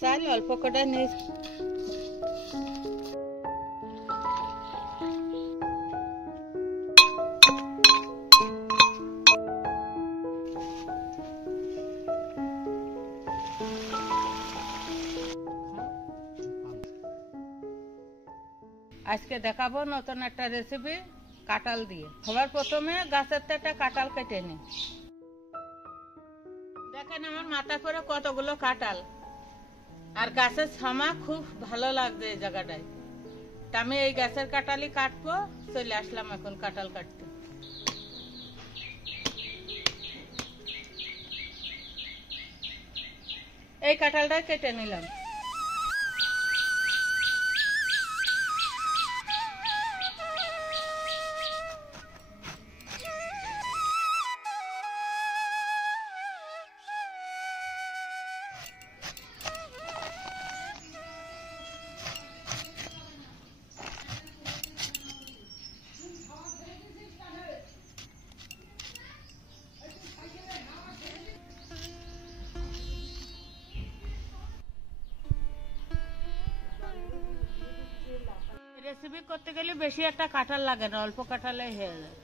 চাল অল্প করে নিয়ে আজকে দেখাবো নতুন একটা রেসিপি কাঁঠাল দিয়ে। সবার প্রথমে গাছের থেকে কাঁঠাল কেটে নিই। দেখেন আমার মাথা করে কতগুলো কাঁঠাল, আর গাছের ছামা খুব ভালো লাগছে এই জায়গাটায়। তা আমি এই গাছের কাঁঠালই কাটবো। চলে আসলাম এখন কাঁঠাল কাটতে। এই কাঁঠালটাই কেটে নিলাম। রেসিপি করতে গেলে বেশি একটা কাঁঠাল লাগে না, অল্প কাঁঠালেই হয়ে যায়।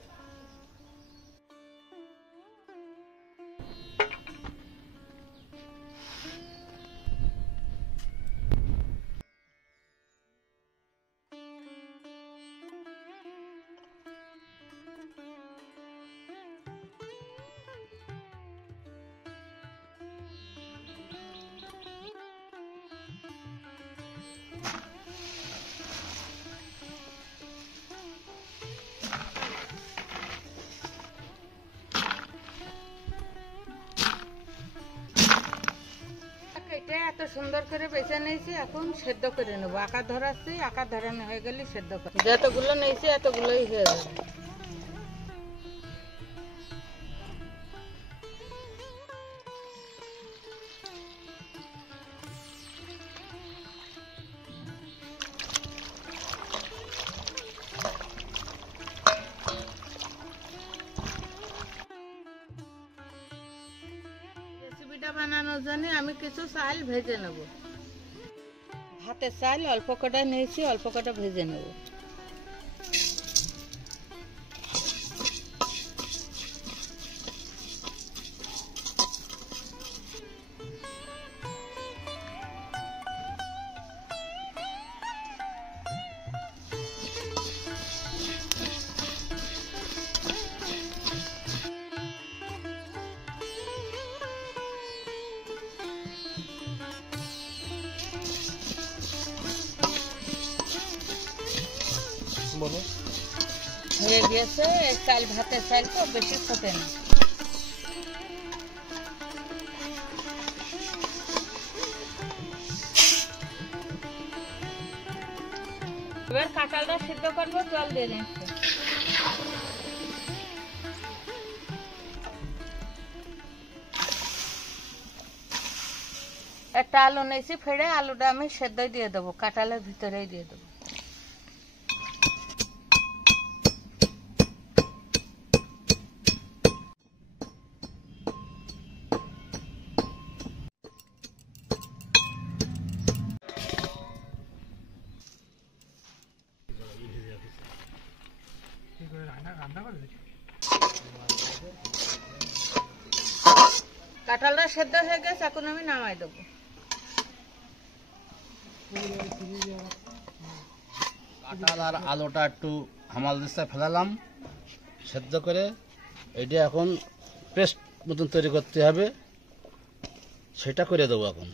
এত সুন্দর করে বেছে নিয়েছি, এখন সেদ্ধ করে নেবো। আকার ধরাচ্ছি, আকার ধরানো হয়ে গেলে সেদ্ধ করে যতগুলো নিয়েছি এতগুলোই হয়ে যাবে। বানানোর জন্য আমি কিছু চাল ভেজে নেব। ভাতের চাল অল্প কটা নিয়েছি, অল্প কটা ভেজে নেব। হয়ে গেছে। চাল ভাতের চাল তো বেশি ফোটে না। এবার কাঁঠালটা সিদ্ধ করবো, জল দিয়ে নিচ্ছি। একটা আলু নিয়েছি, ফেড়ে আলুটা আমি সেদ্ধ দিয়ে দেবো, কাঁঠালের ভিতরেই দিয়ে দেবো। কাঁঠালটা সেদ্ধ হয়ে গেছে, এখন আমি নামাই দেবো। কাঁঠাল আর আলুটা একটু হামাল দিস্তায় ফেলালাম সেদ্ধ করে। এটা এখন পেস্ট মতন তৈরি করতে হবে, সেটা করে দেবো এখন।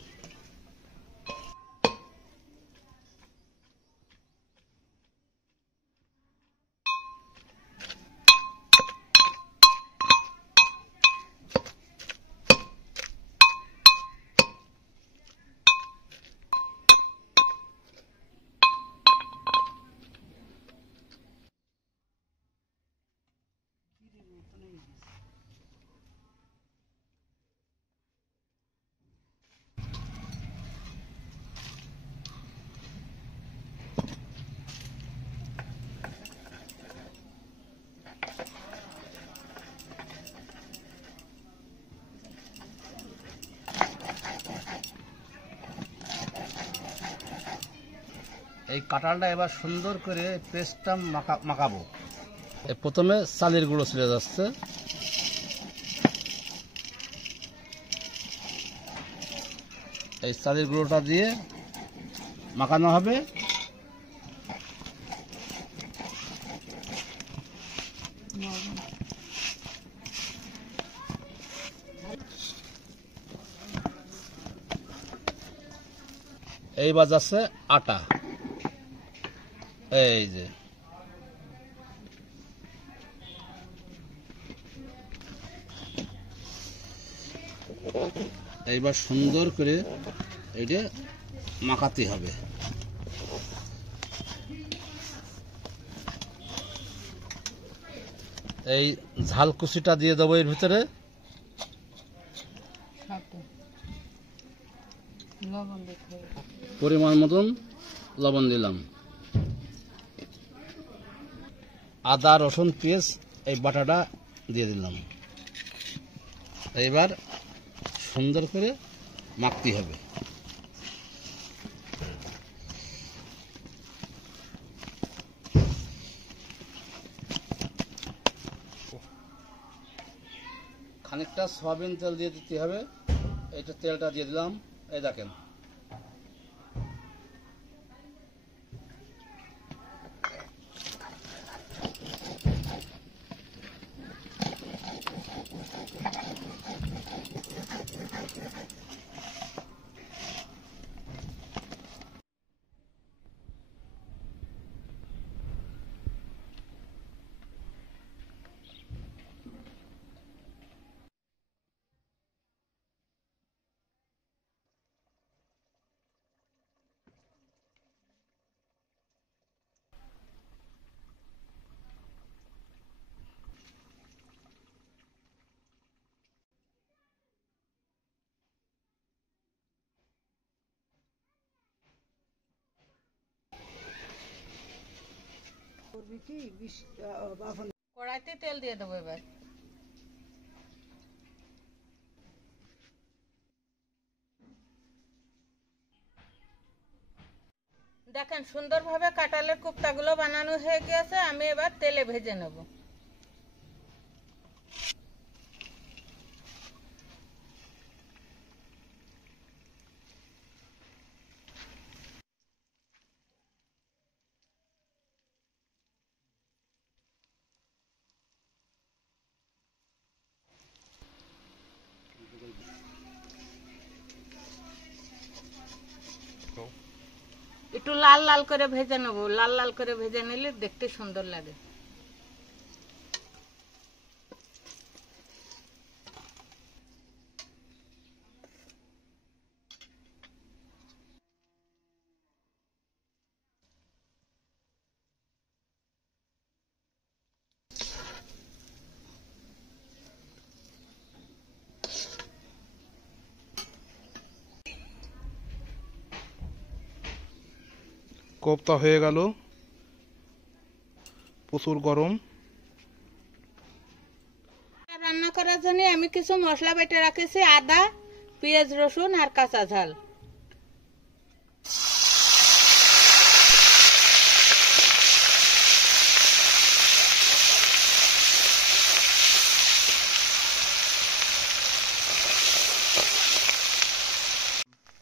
এই কাঁঠালটা এবার সুন্দর করে পেস্টটা মাখাবো। প্রথমে চালের গুঁড়ো চলে যাচ্ছে, এই চালের গুঁড়োটা দিয়ে মাখানো হবে। এইবার যাচ্ছে আটা, এই যে এইবার সুন্দর করে এটা মাখাতে হবে। এই ঝাল কুচিটা দিয়ে দেবো এর ভিতরে, পরিমাণ মতন লবণ দিলাম, আদা রসুন পেঁয়াজ এই বাটাটা দিয়ে দিলাম। এইবার সুন্দর করে মাখতে হবে। খানিকটা সয়াবিন তেল দিয়ে দিতে হবে, এইটা তেলটা দিয়ে দিলাম, এই দেখেন। কড়াইতে তেল দিয়ে দেবো এবার। দেখেন সুন্দরভাবে কাঁঠালের কোপ্তাগুলো বানানো হয়ে গেছে, আমি এবার তেলে ভেজে নেব। একটু লাল লাল করে ভেজে নেবো, লাল লাল করে ভেজে নিলে দেখতে সুন্দর লাগে। কোপ্তা হয়ে গেল, প্রচুর গরম। রান্না করার জন্য আমি কিছু মশলা বেটে রাখেছি, আদা, পেঁয়াজ, রসুন আর কাঁচা ঝাল।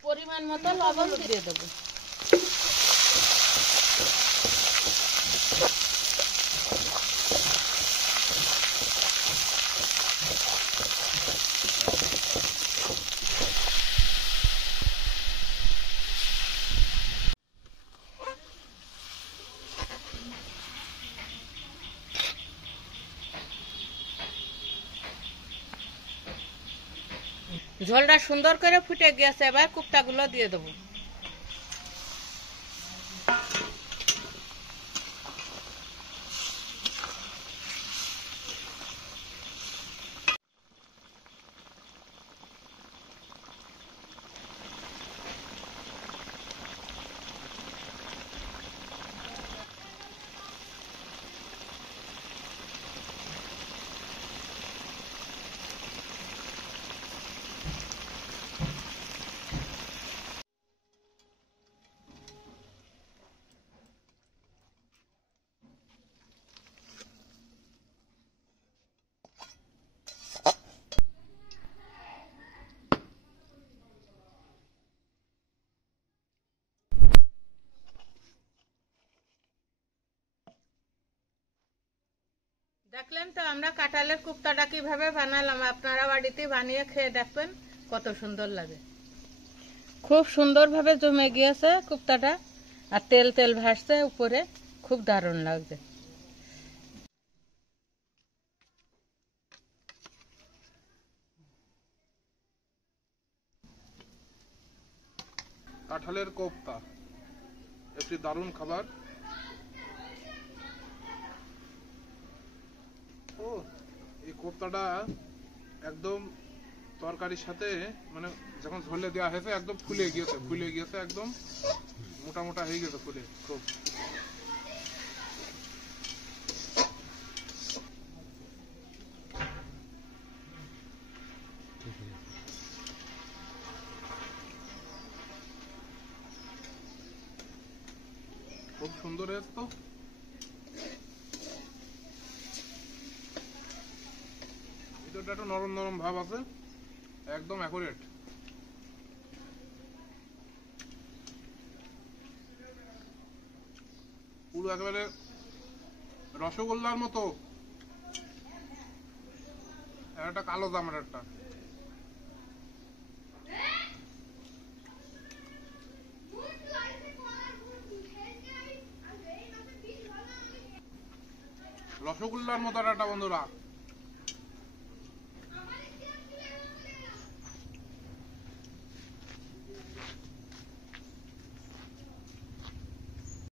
পরিমাণ মতো লবণ দিয়ে দেবো। ঝোলটা সুন্দর করে ফুটে গেছে, এবার কোপ্তাগুলো দিয়ে দেবো। দেখলেন তো আমরা কাঁঠালের কুপ্তাটা কিভাবে বানালাম, আপনারা বাড়িতে বানিয়ে খেয়ে দেখবেন কত সুন্দর লাগে। খুব সুন্দরভাবে জমে গিয়েছে কুপ্তাটা, আর তেল তেল ভাসছে উপরে, খুব দারুণ লাগছে। কাঁঠালের কোপ্তা একটি দারুণ খাবার। ও এই কোপ্তাটা একদম তরকারির সাথে মানে যখন ঝোলে দেওয়া হয়েছে একদম ফুলে গিয়েছে একদম মোটা মোটা হয়ে গেছে ফুলে খুব। খুব সুন্দর হয়েছে তো। ভিতরটা একটু নরম নরম ভাব আছে, একদম অ্যাকুরেট। পুরো একেবারে রসগোল্লার মতো। একটা কালো জামের একটা রসগোল্লার মতো একটা বন্ধুরা।